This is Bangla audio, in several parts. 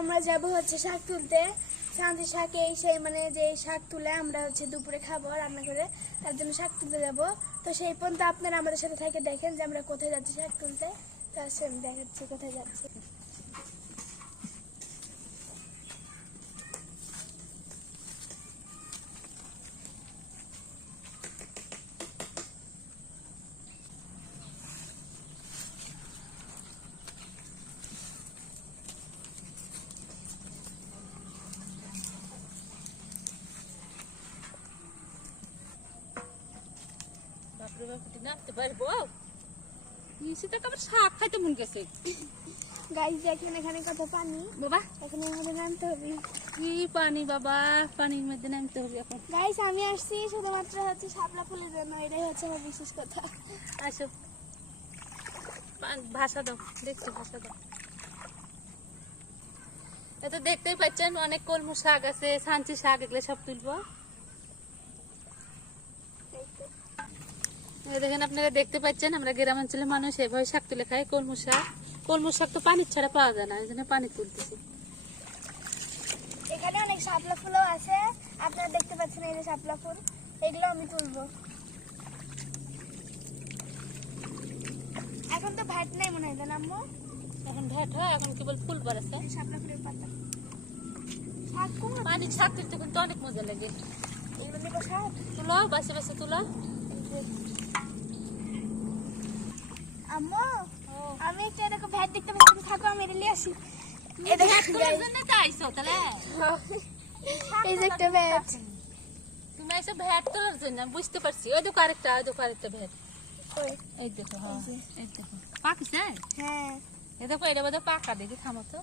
আমরা যাব হচ্ছে শাক তুলতে। শান্তি শাক এই সেই মানে যে শাক তুলে আমরা হচ্ছে দুপুরে খাবো রান্না করে, তার জন্য শাক তুলতে যাব। তো সেই পর্যন্ত আপনারা আমাদের সাথে থেকে দেখেন যে আমরা কোথায় যাচ্ছি শাক তুলতে। তো আসলে আমি দেখাচ্ছি কোথায় যাচ্ছি। শাক খাইতে মন গেছে। গাইস দেখেন এখানে কত পানি বাবা, এখানে আমাদের নামতে হবে। কি পানি বাবা, পানির মধ্যে নামতে হবে এখন। গাইস আমি আসছি শুধুমাত্র হচ্ছে শাপলা ফুলের জন্য, এটাই হচ্ছে আমার বিশেষ কথা। আসো ভাষা দাও, দেখছি ভাষা দাও। এত দেখতেই পাচ্ছেন অনেক কলমু শাক আছে, সাঞ্চি শাক, এগুলো সব তুলবো। দেখেন আপনারা দেখতে পাচ্ছেন আমরা গ্রাম অঞ্চলের মানুষ এভাবে শাক তুলে খাই। কলমু শাক, কলমু শাক তো পানির ছাড়া পাওয়া যায় না, এই জন্য পানি তুলতেছি। এখানে অনেক শাপলা ফুলও আছে, আপনারা দেখতে পাচ্ছেন এই যে শাপলা ফুল, এগুলো আমি তুলবো। এখন তো ভাত নাই মনে হয় না আম্মু, এখন ভ্যাট হয়, এখন কেবল ফুল বাড়াছে। এই শাপলা ফুলের পাতা শাক কোন পানি শাক তুলতে কিন্তু অনেক মজা লাগে। এগুলো দেখো শাক তুলো, বাসে বাসে তুলো। আম্মু আমি একটা এরকম ভ্যাট দেখতে পাচ্ছি, তুমি থাকো আমি এটা নিয়ে আসি। এই দেখো তোর জন্য তো আইছো তাহলে, এই যে একটা ভ্যাট। তুমি আইছো ভ্যাট তোলার জন্য, আমি বুঝতে পারছি। ওই দেখো আরেকটা, ওই দেখো আরেকটা ভ্যাট। ওই এই দেখো, হ্যাঁ এই দেখো পাকিছে। হ্যাঁ এই দেখো এটা বোধহয় পাকা, দেখি থামো তো,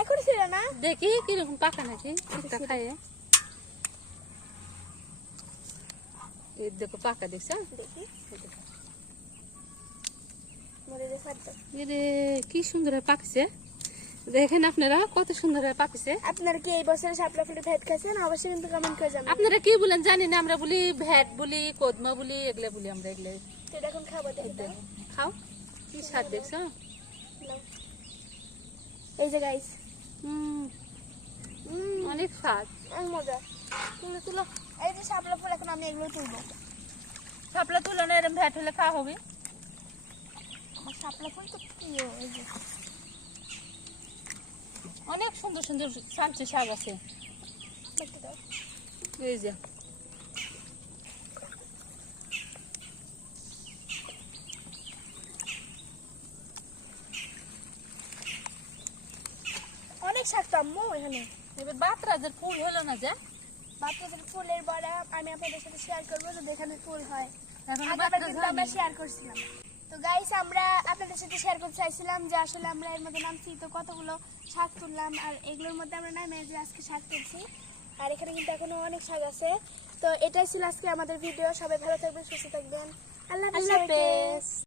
এখন ছিল না, দেখি কিরকম পাকা নাকি একটা খাইয়ে। এই দেখো পাকা, দেখছো? দেখি মরে যে ফাটতো। এরে কি সুন্দর পাকিছে, দেখেন আপনারা কত সুন্দর পাকিছে। আপনারা কি এই বছরে শাপলা ফুলের ভ্যাট খাচ্ছেন? অবশ্যই কিন্তু কমেন্ট করে জানাবেন। আপনারা কি বলেন জানি না, আমরা বলি ভ্যাট বলি, কদমা বলি, এগুলা বলি আমরা। এগুলা তো এটা এখন খাবো, দেখি তো। খাও, কি স্বাদ দেখছো? নাও। এই যে গাইস অনেক স্বাদ, অনেক মজা। তুলো তুলো। এই যে শাপলা ফুল, এখন আমি এগুলো তুলবো। শাপলা তুলো না, এরকম ভ্যাট হলে খাওয়া হবে। আমার শাপলা ফুল তো প্রিয়। এই যে অনেক সুন্দর সুন্দর সাঞ্চি শাক আছে, দেখতে দাও। এই যে অনেক শাক তো আম্মু এখানে। এবার বাতরাজের ফুল হলো না যে, বাচ্চাদের ফুলের বড়া আমি আপনাদের সাথে শেয়ার করবো, যদি এখানে ফুল হয়। এখন আগেরবার বাতরাজ কিন্তু হয়নি। আমরা শেয়ার করছিলাম। তো গাইস আমরা আপনাদের সাথে শেয়ার করতে চাইছিলাম যে আসলে আমরা এর মধ্যে নামছি তো কতগুলো শাক তুললাম, আর এগুলোর মধ্যে আমরা নামে যে আজকে শাক তুলছি। আর এখানে কিন্তু এখনো অনেক শাক আছে। তো এটাই ছিল আজকে আমাদের ভিডিও। সবাই ভালো থাকবেন, সুস্থ থাকবেন। আল্লাহ হাফেজ।